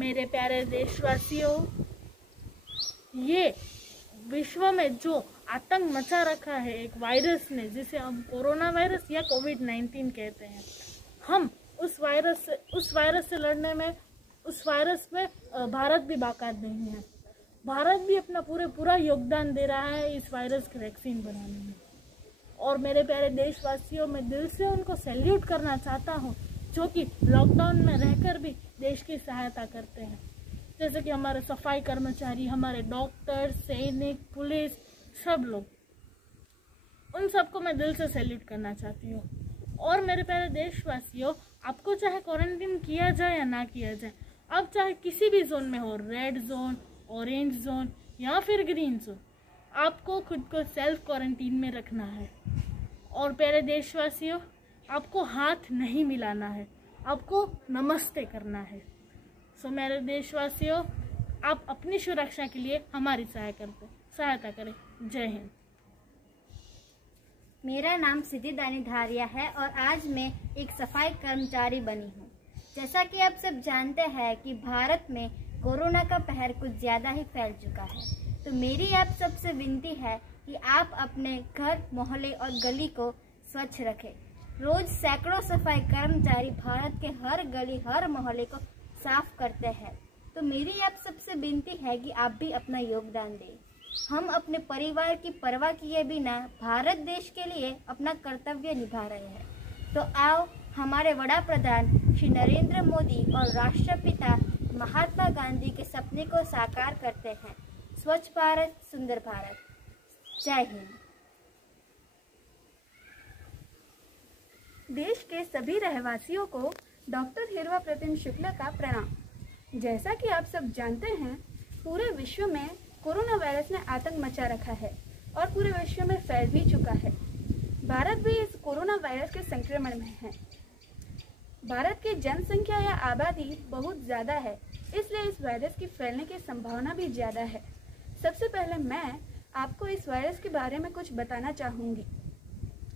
मेरे प्यारे देशवासियों, ये विश्व में जो आतंक मचा रखा है एक वायरस ने, जिसे हम कोरोना वायरस या कोविड-19 कहते हैं, हम उस वायरस से लड़ने में, उस वायरस में भारत भी बाकात नहीं है। भारत भी अपना पूरा योगदान दे रहा है इस वायरस के वैक्सीन बनाने में। और मेरे प्यारे देशवासियों, मैं दिल से उनको सैल्यूट करना चाहता हूँ जो कि लॉकडाउन में रहकर भी देश की सहायता करते हैं, जैसे कि हमारे सफाई कर्मचारी, हमारे डॉक्टर, सैनिक, पुलिस, सब लोग, उन सबको मैं दिल से सैल्यूट करना चाहती हूँ। और मेरे प्यारे देशवासियों, आपको चाहे क्वारंटीन किया जाए या ना किया जाए, आप चाहे किसी भी जोन में हो, रेड जोन, ऑरेंज जोन या फिर ग्रीन जोन, आपको खुद को सेल्फ क्वारंटीन में रखना है। और प्यारे देशवासियों, आपको हाथ नहीं मिलाना है, आपको नमस्ते करना है। सो मेरे देशवासियों, आप अपनी सुरक्षा के लिए हमारी सहायता करें। जय हिंद। मेरा नाम सिद्धि दानी धारिया है और आज मैं एक सफाई कर्मचारी बनी हूँ। जैसा कि आप सब जानते हैं कि भारत में कोरोना का कहर कुछ ज़्यादा ही फैल चुका है, तो मेरी आप सबसे विनती है कि आप अपने घर, मोहल्ले और गली को स्वच्छ रखें। रोज सैकड़ों सफाई कर्मचारी भारत के हर गली, हर मोहल्ले को साफ करते हैं, तो मेरी आप सबसे विनती है कि आप भी अपना योगदान दें। हम अपने परिवार की परवाह किए बिना भारत देश के लिए अपना कर्तव्य निभा रहे हैं। तो आओ हमारे वड़ा प्रधान श्री नरेंद्र मोदी और राष्ट्रपिता महात्मा गांधी के सपने को साकार करते हैं। स्वच्छ भारत, सुंदर भारत। जय हिंद। देश के सभी रहवासियों को डॉक्टर हिरवा प्रतिम शुक्ला का प्रणाम। जैसा कि आप सब जानते हैं, पूरे विश्व में कोरोना वायरस ने आतंक मचा रखा है और पूरे विश्व में फैल भी चुका है। भारत भी इस कोरोना वायरस के संक्रमण में है। भारत की जनसंख्या या आबादी बहुत ज़्यादा है, इसलिए इस वायरस की फैलने की संभावना भी ज़्यादा है। सबसे पहले मैं आपको इस वायरस के बारे में कुछ बताना चाहूँगी।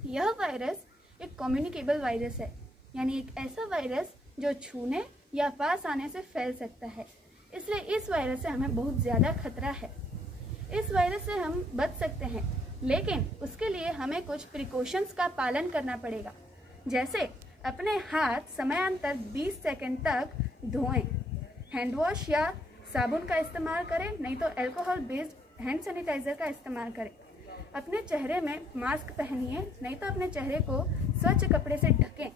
यह वायरस एक कम्युनिकेबल वायरस है, यानी एक ऐसा वायरस जो छूने या पास आने से फैल सकता है। इसलिए इस वायरस से हमें बहुत ज़्यादा खतरा है। इस वायरस से हम बच सकते हैं, लेकिन उसके लिए हमें कुछ प्रिकॉशंस का पालन करना पड़ेगा। जैसे अपने हाथ समयांतर 20 सेकंड तक धोएं, हैंड वॉश या साबुन का इस्तेमाल करें, नहीं तो अल्कोहल बेस्ड हैंड सैनिटाइजर का इस्तेमाल करें। अपने चेहरे में मास्क पहनिए, नहीं तो अपने चेहरे को स्वच्छ कपड़े से ढकें।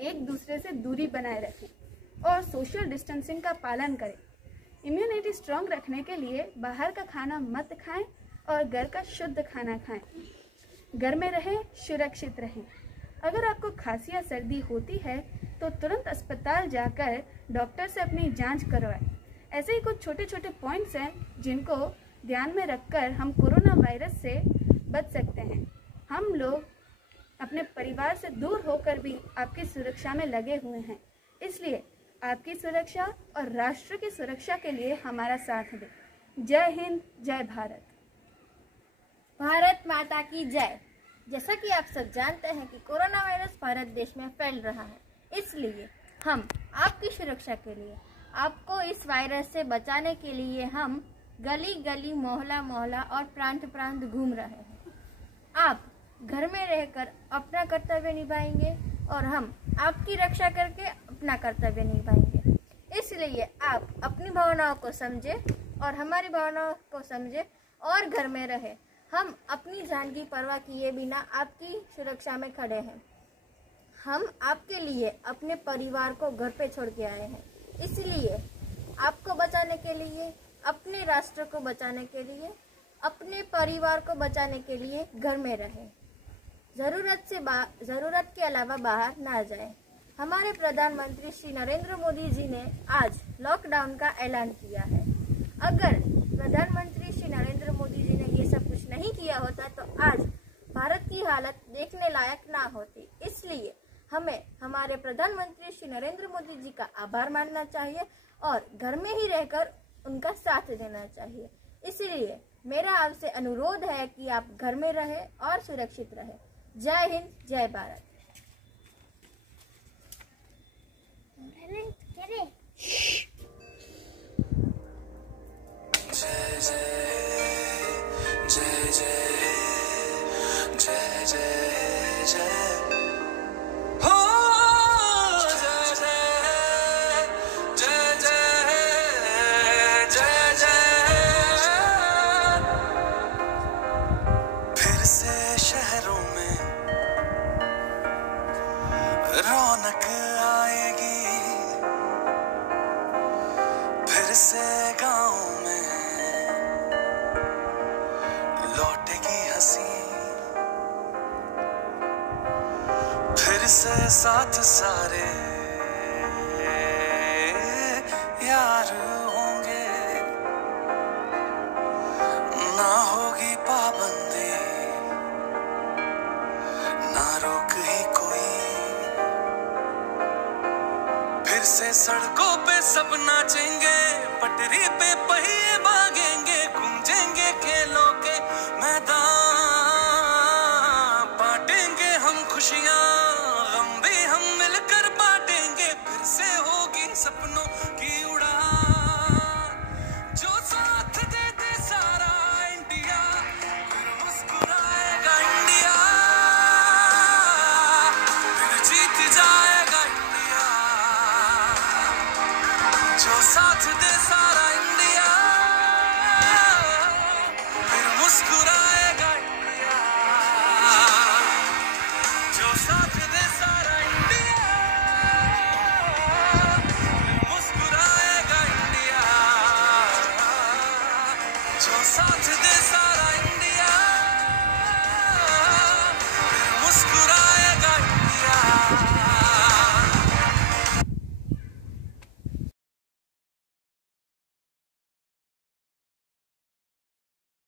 एक दूसरे से दूरी बनाए रखें और सोशल डिस्टेंसिंग का पालन करें। इम्यूनिटी स्ट्रांग रखने के लिए बाहर का खाना मत खाएं और घर का शुद्ध खाना खाएं। घर में रहें, सुरक्षित रहें। अगर आपको खांसी या सर्दी होती है तो तुरंत अस्पताल जाकर डॉक्टर से अपनी जांच करवाएं। ऐसे ही कुछ छोटे छोटे पॉइंट्स हैं जिनको ध्यान में रखकर हम कोरोना वायरस से बच सकते हैं। हम लोग अपने परिवार से दूर होकर भी आपकी सुरक्षा में लगे हुए हैं, इसलिए आपकी सुरक्षा और राष्ट्र की सुरक्षा के लिए हमारा साथ दें। जय हिंद, जय भारत। भारत माता की जय। जैसा कि आप सब जानते हैं कि कोरोना वायरस भारत देश में फैल रहा है, इसलिए हम आपकी सुरक्षा के लिए, आपको इस वायरस से बचाने के लिए हम गली गली, मोहल्ला मोहल्ला और प्रांत प्रांत घूम रहे हैं। आप घर में रहकर अपना कर्तव्य निभाएंगे और हम आपकी रक्षा करके अपना कर्तव्य निभाएंगे। इसलिए आप अपनी भावनाओं को समझें और हमारी भावनाओं को समझें और घर में रहें। हम अपनी जान की परवाह किए बिना आपकी सुरक्षा में खड़े हैं। हम आपके लिए अपने परिवार को घर पे छोड़ के आए हैं, इसलिए आपको बचाने के लिए, अपने राष्ट्र को बचाने के लिए, अपने परिवार को बचाने के लिए घर में रहें। जरूरत के अलावा बाहर ना जाएं। हमारे प्रधानमंत्री श्री नरेंद्र मोदी जी ने आज लॉकडाउन का ऐलान किया है। अगर प्रधानमंत्री श्री नरेंद्र मोदी जी ने ये सब कुछ नहीं किया होता तो आज भारत की हालत देखने लायक ना होती। इसलिए हमें हमारे प्रधानमंत्री श्री नरेंद्र मोदी जी का आभार मानना चाहिए और घर में ही रहकर उनका साथ देना चाहिए। इसलिए मेरा आपसे अनुरोध है कि आप घर में रहें और सुरक्षित रहें। जय हिंद, जय भारत। जय जय जय जय जय जय जय हो जय जय जय जय जय जय। फिर से शहरों में रौनक आएगी, फिर से गाँव में लौटेगी हंसी, फिर से साथ सारे यार होंगे, ना होगी पाबंदी ना रोक ही कोई, फिर से सड़कों पे सब नाचेंगे, पटरी पे पहिए भागेंगे, गूंजेंगे खेलों